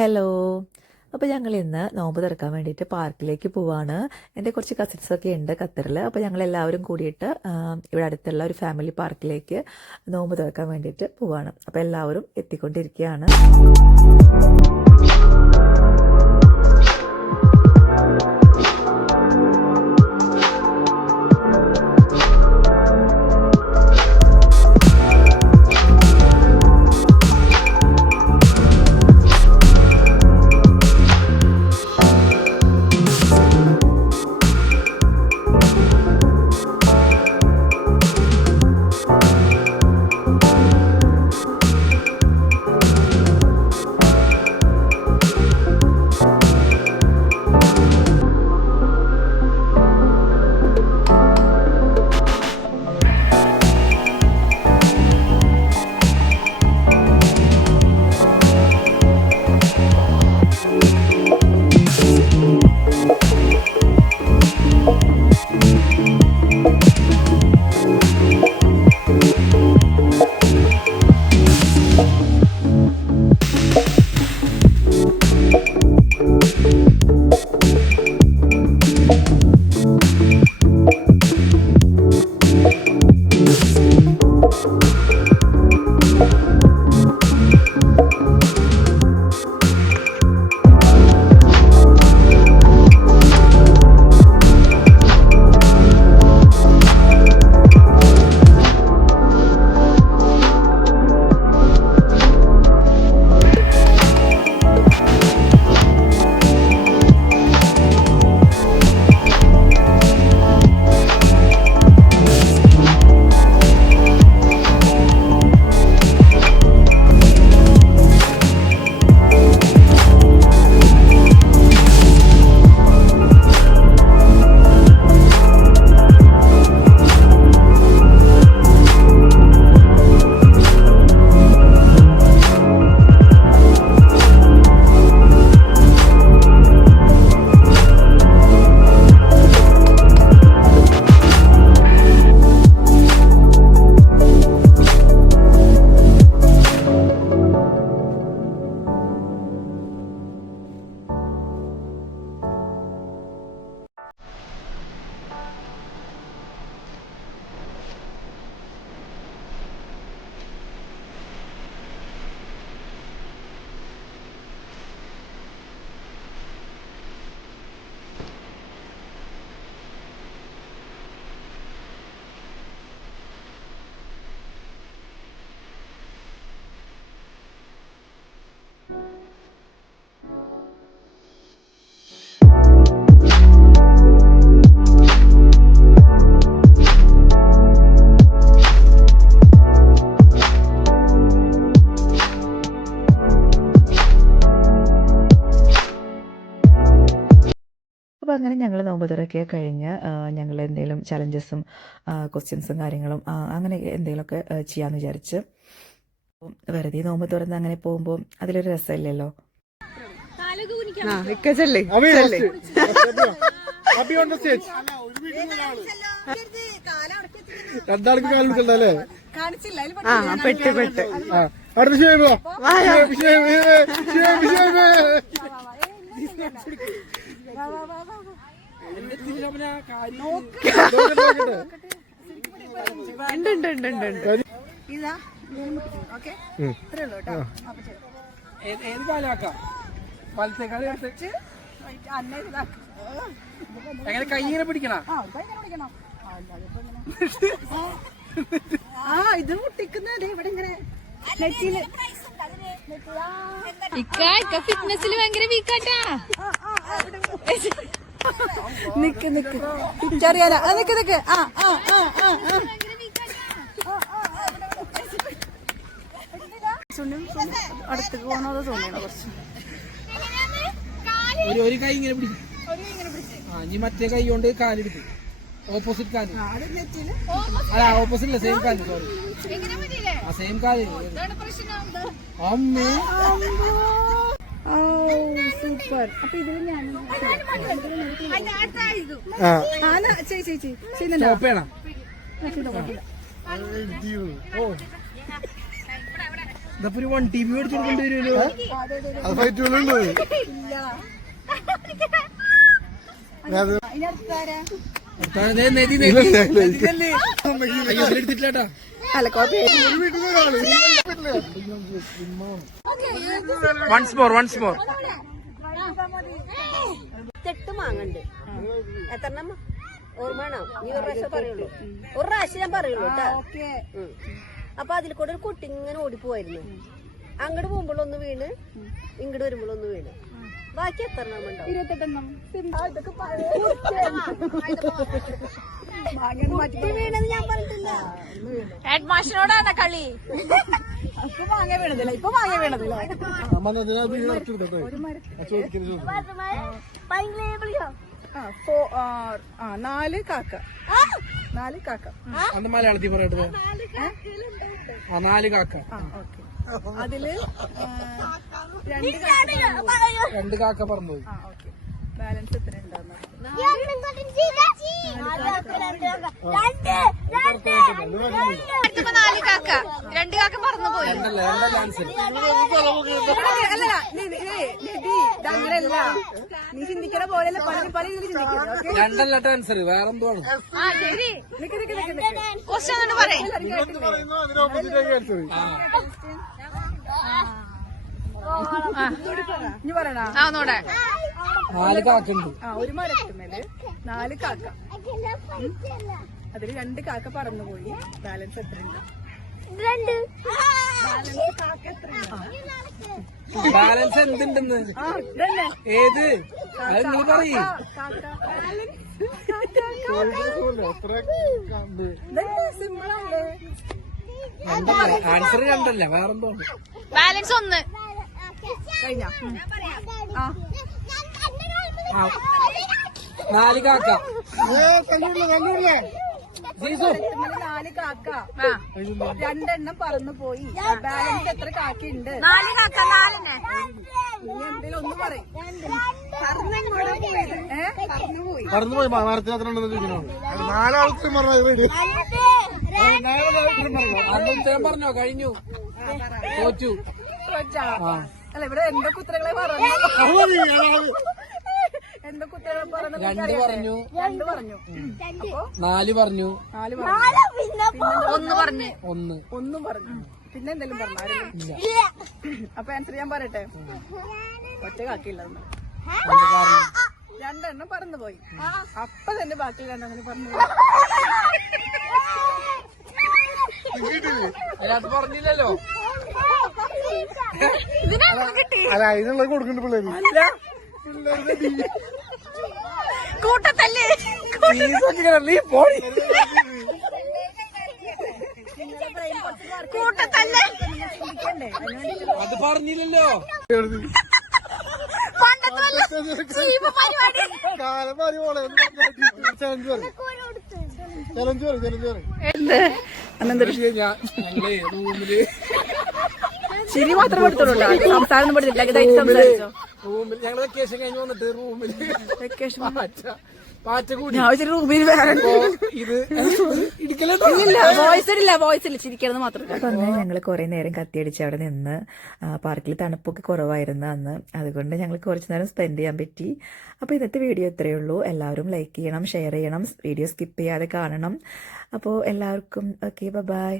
Hello. അപ്പോൾ ഞങ്ങൾ ഇന്ന് നോമ്പ് തുറക്കാൻ വേണ്ടിയിട്ട് പാർക്കിലേക്ക് പോവാണ്. എൻ്റെ കുറച്ച് കസിൻസൊക്കെ ഉണ്ട് ഖത്തറിൽ. അപ്പോൾ ഞങ്ങളെല്ലാവരും കൂടിയിട്ട് ഇവിടെ അടുത്തുള്ള ഒരു ഫാമിലി പാർക്കിലേക്ക് നോമ്പ് തുറക്കാൻ വേണ്ടിയിട്ട് പോവാണ്. അപ്പോൾ എല്ലാവരും എത്തിക്കൊണ്ടിരിക്കുകയാണ്. അപ്പോൾ അങ്ങനെ ഞങ്ങൾ നോമ്പ് തുറക്കെ കഴിഞ്ഞ് ഞങ്ങൾ എന്തെങ്കിലും ചലഞ്ചസും ക്വസ്റ്റ്യൻസും കാര്യങ്ങളും അങ്ങനെ എന്തെങ്കിലുമൊക്കെ ചെയ്യാമെന്ന് വിചാരിച്ച് വെറുതെ നോമ്പ് തുറന്ന് അങ്ങനെ പോകുമ്പോൾ അതിലൊരു രസമില്ലല്ലോ. ഏത് കാലാക്കാം വലത്തേക്കാൾ എങ്ങനെ കൈ ഇങ്ങനെ പിടിക്കണ ഇത് മുട്ടിക്കുന്നത് ഇവിടെ ഇങ്ങനെ ഫിറ്റ്നസിൽ ഭയങ്കര വീക്കാട്ടാ. നിക്ക് നിക്ക് പിച്ചറിയാല നിക്ക് നിക്ക് അടുത്തേക്ക് പോകണത് തോന്നിയാണ് കുറച്ച്. ഒരു കൈ ഇങ്ങനെ പിടിക്കും. ഇനി മറ്റേ കൈ കൊണ്ട് കാലെടുക്കും. ഓപ്പോസിറ്റ് കാല് അല്ല ഓപ്പോസിറ്റ് അല്ല സെയിം കാല്. സോറി സെയിം കാല്. അമ്മേ സൂപ്പർ. അപ്പൊ ഇതില് ഞാൻ ചേച്ചി ഇതപ്പോ ഒരു 1 TB മേടിച്ചു കൊടുക്കേണ്ടി വരുമല്ലോ. അത് ഫൈറ്റുകളുണ്ട്. എടുത്തിട്ടില്ലാട്ടാ. അല്ല കുഴപ്പമില്ല. വൺസ് മോർ തെട്ട് മാങ്ങണ്ട്. എത്രണ്ണം ഓർമ്മയാണോ? നീ ഒരു പ്രാവശ്യം പറയുള്ളൂ. ഒരു പ്രാവശ്യം ഞാൻ പറയുള്ളൂ കേട്ടാ. അപ്പൊ അതിൽ കൂടെ ഒരു കുട്ടി ഇങ്ങനെ ഓടിപ്പോവായിരുന്നു. അങ്ങോട്ട് പോകുമ്പോഴൊന്ന് വീണ്, ഇങ്ങോട്ട് വരുമ്പോഴൊന്ന് വീണ്. ബാക്കി എത്ര എണ്ണം ഉണ്ടാവും? 28 വീണെന്ന് ഞാൻ പറഞ്ഞിട്ടില്ല. ഹെഡ് മാഷിനോടാണ് കളി. ഇപ്പൊ വാങ്ങ വീണതില്ല. ഇപ്പൊ വാങ്ങ വീണതില്ല. 4 കാക്ക. 4 കാക്ക. അന്ന് മലയാളത്തിൽ പറയട്ടെ. 4 കാക്ക. ഓക്കെ. അതില് 2 കാക്ക പറന്നുപോയി. ഓക്കെ. ബാലൻസ് എത്ര ഉണ്ടാവുന്നത്? 4 കാക്ക. 2 കാക്ക പറന്നുപോയി. രണ്ടല്ല ആൻസർ. അല്ലല്ല അങ്ങനെയല്ല. നീ ചിന്തിക്കണ പോലെയല്ല. പലരും പല രീതിയിൽ ചിന്തിക്കുന്നത്. രണ്ടല്ലാട്ട ആൻസർ. വേറെന്തുവാണ്? ഇനി പറയണ 4 കാക്കുണ്ട്. ഒരു മരത്തുമേല് 4 കാക്ക. അതില് 2 കാക്ക പറന്നുപോയി. ബാലൻസ് എത്രയുണ്ട്? ബാലൻസ് എന്തുണ്ടെന്ന്? ഏത്? അത് നിങ്ങൾ പറയും. ആൻസർ രണ്ടല്ല. വേറെന്തോ ബാലൻസ് 1 കഴിഞ്ഞ. 4 കാക്ക. 4 കാക്ക. 2 എണ്ണം പറന്നു പോയി. ബാലൻസ് എത്ര കാക്കയുണ്ട്? 4 കാക്ക. 4 നീ എന്തേലും ഒന്ന് പറയും. പറന്നുപോയി മരത്തിനകത്തുണ്ടെന്ന് ചോദിക്കണോ? 4 ആൾക്കാരും പറഞ്ഞു. ഉത്തരം പറഞ്ഞോ? കഴിഞ്ഞു. തോറ്റു. അല്ല ഇവിടെ എന്തൊക്കെ ഉത്തരങ്ങളെ പറഞ്ഞു. എന്തൊക്കെ ഉത്തരങ്ങൾ പറഞ്ഞു? 2 പറഞ്ഞു. 2 പറഞ്ഞു. 4 പറഞ്ഞു. 4 പറഞ്ഞു. 1 പറഞ്ഞു. 1 പറഞ്ഞു. പിന്നെ എന്തെങ്കിലും പറഞ്ഞു? അപ്പൊ ആൻസർ ഞാൻ പറയട്ടെ. ഒറ്റ കാക്കില്ല. 2 എണ്ണം പറന്നുപോയി. അപ്പൊ തന്നെ ബാക്കി 2 എണ്ണം പറഞ്ഞു. അതിനകത്ത് പറഞ്ഞില്ലല്ലോ. അല്ല അതിനുള്ള കൊടുക്കുന്നുണ്ട് പിള്ളേര്. കൂട്ടത്തല്ലേ നീ പോയി. കൂട്ടത്തല്ലേ അത് പറഞ്ഞില്ലല്ലോ. കാലം മാറി പോളെ. ചലഞ്ച് പറയും. ഞങ്ങളെ റൂമില് ശരി മാത്രം എടുത്തോളൂ. സംസാരം പഠിച്ചില്ല. സംസാരിച്ചോ. റൂമിൽ ഞങ്ങൾ വെക്കേഷൻ കഴിഞ്ഞ് വന്നിട്ട് റൂമില് വെക്കേഷൻ പാറ്റ കൂടി. റൂമിൽ വേറെ ഇത് ഇടിക്കലോ. വോയിസ് ഇല്ല ചിരിക്കണമെന്ന് മാത്രം. അപ്പം അങ്ങനെ ഞങ്ങൾ കുറേ നേരം കത്തിയടിച്ച് അവിടെ നിന്ന്. പാർക്കിൽ തണുപ്പൊക്കെ കുറവായിരുന്നു അന്ന്. അതുകൊണ്ട് ഞങ്ങൾ കുറച്ച് നേരം സ്പെൻഡ് ചെയ്യാൻ പറ്റി. അപ്പോൾ ഇന്നത്തെ വീഡിയോ ഇത്രയേ ഉള്ളൂ. എല്ലാവരും ലൈക്ക് ചെയ്യണം, ഷെയർ ചെയ്യണം, വീഡിയോ സ്കിപ്പ് ചെയ്യാതെ കാണണം. അപ്പോൾ എല്ലാവർക്കും ഓക്കെ, ബൈ.